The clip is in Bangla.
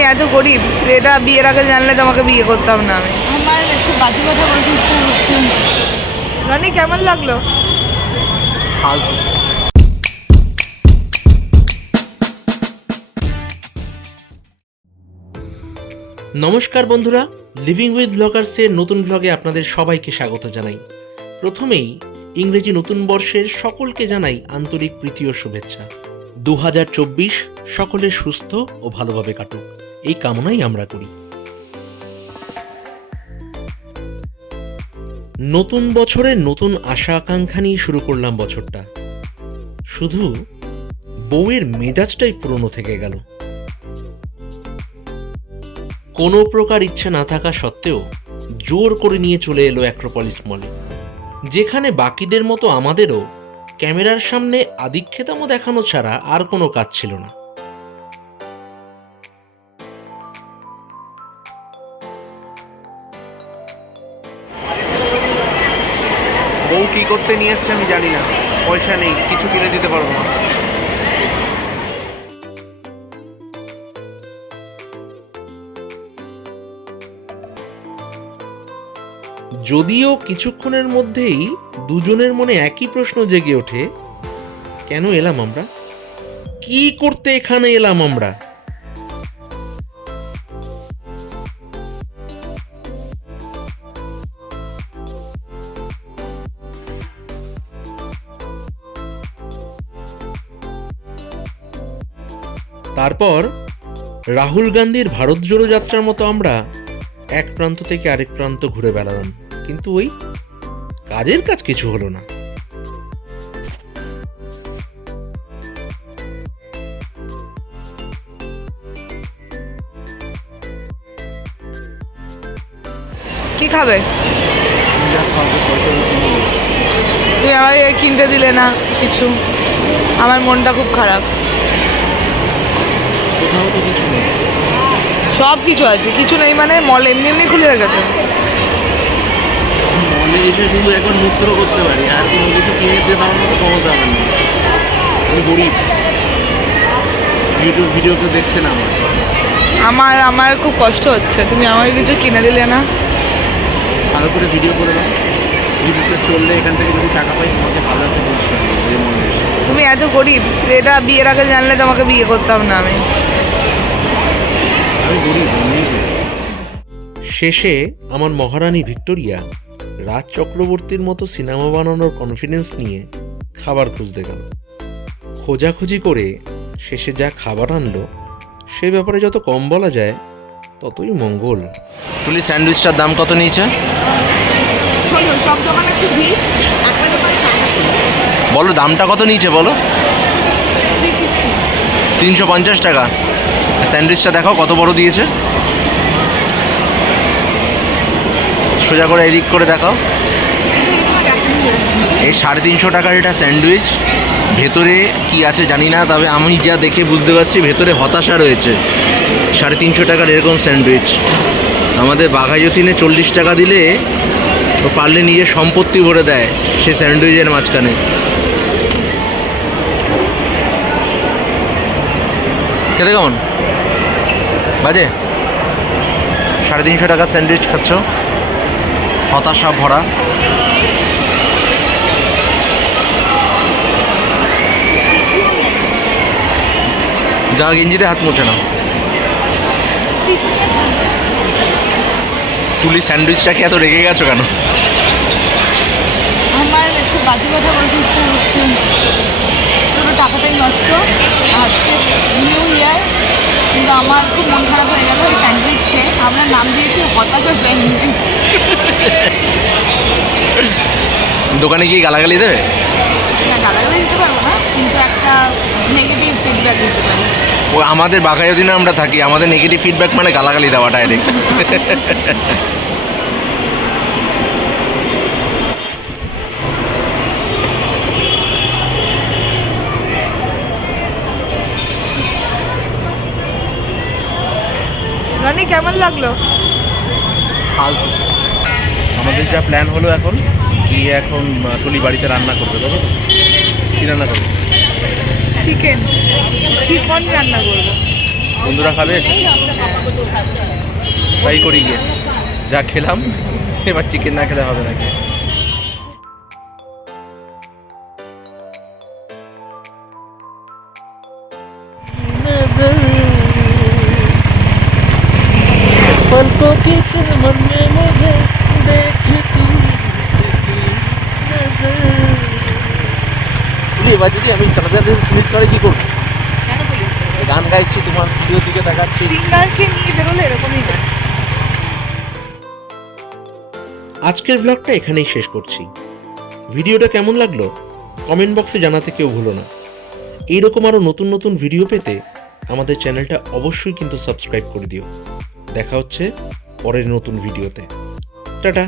তুমি এত গরিব যে এটা বিয়ের আগে জানলে তোমাকে বিয়ে করতাম না আমি। আমার একটু বাজে কথা বলতে ইচ্ছা হচ্ছে। রনি কেমন লাগলো? ফালতু। নমস্কার বন্ধুরা, লিভিং উইথ ব্লগার্সের নতুন ব্লগে আপনাদের সবাইকে স্বাগত জানাই। প্রথমেই ইংরেজি নতুন বর্ষের সকলকে জানাই আন্তরিক প্রীতি ও শুভেচ্ছা। 2024 সকলের সুস্থ ও ভালোভাবে কাটুক, এই কামনাই আমরা করি। নতুন বছরের নতুন আশা আকাঙ্ক্ষা নিয়ে শুরু করলাম বছরটা। শুধু বউয়ের মেজাজটাই পুরনো থেকে গেল। কোনো প্রকার ইচ্ছে না থাকা সত্ত্বেও জোর করে নিয়ে চলে এলো অ্যাক্রোপলিস মলে, যেখানে বাকিদের মতো আমাদেরও ক্যামেরার সামনে আদিক্ষেতামো দেখানো ছাড়া আর কোনো কাজ ছিল না। বউ কি করতে নিয়ে এসছে আমি জানি না, পয়সা নেই, কিছু কিনে দিতে পারবো না। যদিও কিছুক্ষণের মধ্যেই দুজনের মনে একই প্রশ্ন জেগে ওঠে, কেন এলাম আমরা, কি করতে এখানে এলাম আমরা। তারপর রাহুল গান্ধীর ভারত জোড়ো যাত্রার মতো আমরা এক প্রান্ত থেকে আরেক প্রান্ত ঘুরে বেড়ালাম, কিন্তু ওই কাজের কাজ কিছু হলো না। কি খাবে? তুমি আমাকে কিনতে দিলে না কিছু, আমার মনটা খুব খারাপ। কোথাও তো কিছু নেই। সব কিছু আছে, কিছু নেই মানে মল এমনি এমনি খুলে রেখেছো। মলে এসে শুধু এখন মূত্র করতে পারি, আর কোনো কিছু কিনে দিতে পারার মতো ক্ষমতা আমার নেই। আমি গরিব, ইউটিউব ভিডিও কেউ দেখছে না আমার। আমার খুব কষ্ট হচ্ছে, তুমি আমাকে কিছু কিনে দিলে না। ভালো করে ভিডিও করে দাও, ভিডিওটা চললে এখান থেকে যদি টাকা পাই তোমাকে ভালো একটা বুঝতে হবে। তুমি এত গরিব যে এটা বিয়ের আগে জানলে তোমাকে বিয়ে করতাম না আমি। আমি গরিব, এমনিই গরিব। শেষে আমার মহারানী ভিক্টোরিয়া রাজ চক্রবর্তীর মতো সিনেমা বানানোর কনফিডেন্স নিয়ে খাবার খুঁজতে গেল। খোঁজাখুঁজি করে শেষে যা খাবার আনলো সে ব্যাপারে যত কম বলা যায় ততই মঙ্গল। তুলি স্যান্ডউইচটার দাম কত নিয়েছে? শোনো, সব দোকানে খুব ভিড়, একটা দোকানে বলো দামটা কত নিয়েছে বলো। 350 টাকা। স্যান্ডউইচটা দেখাও কত বড় দিয়েছে, সোজা করে এডিট করে দেখাও। এই 350 টাকার এটা স্যান্ডউইচ, ভেতরে কি আছে জানি না, তবে আমি যা দেখে বুঝতে পারছি ভেতরে হতাশা রয়েছে। 350 টাকার এরকম স্যান্ডউইচ আমাদের বাঘাযতীনে 40 টাকা দিলে ও পারলে নিজের সম্পত্তি ভরে দেয় সে স্যান্ডউইচের মাঝখানে। খেতে কেমন বাজে? 350 টাকার স্যান্ডউইচ খাচ্ছ, হতাশা ভরা। যা গেঞ্জিতে হাত মুছে নাও। তুলি স্যান্ডউইচটাকে এত রেগে গেছো কেন? আমার একটু বাজে কথা বলতে ইচ্ছা হচ্ছে। পুরো টাকাটাই নষ্ট। আজকে নিউ ইয়ার, কিন্তু আমার খুব মন খারাপ হয়ে গেল ওই স্যান্ডউইচ খেয়ে। আমরা নাম দিয়েছি হতাশা স্যান্ডউইচ। দোকানে গিয়ে গালাগালি দেবে? না, গালাগালি দিতে পারবো না, কিন্তু একটা নেগেটিভ ফিডব্যাক দিতে পারি। ও আমাদের বাঘাযতীনে আমরা থাকি, আমাদের নেগেটিভ ফিডব্যাক মানে গালাগালি দেওয়া ডাইরেক্ট। রনি কেমন লাগলো? ফালতু। আমাদের যা প্ল্যান হলো এখন গিয়ে এখন তুলি বাড়িতে রান্না করবে, বলো কি রান্না করবে? চিকেন রান্না করবো। বন্ধুরা খাবে, তাই করি গিয়ে যা খেলাম, এবার চিকেন না খেলে হবে নাকি। पलकों की चमन में मुझे देखती नजर। এবার যদি আমি চালাতে পুলিশ ধরে কি করবো? গান গাইছি, তোমার ভিডিও দিকে দেখাচ্ছি। সিঙ্গারকে নিয়ে বেরোলে এরকমই হয়। আজকের ব্লগটা এখানেই শেষ করছি। ভিডিওটা কেমন লাগলো কমেন্ট বক্সে জানাতে কেউ ভুলো না। এইরকম আরও নতুন নতুন ভিডিও পেতে আমাদের চ্যানেলটা অবশ্যই কিন্তু সাবস্ক্রাইব করে দিও। দেখা হচ্ছে পরের নতুন ভিডিওতে। টাটা।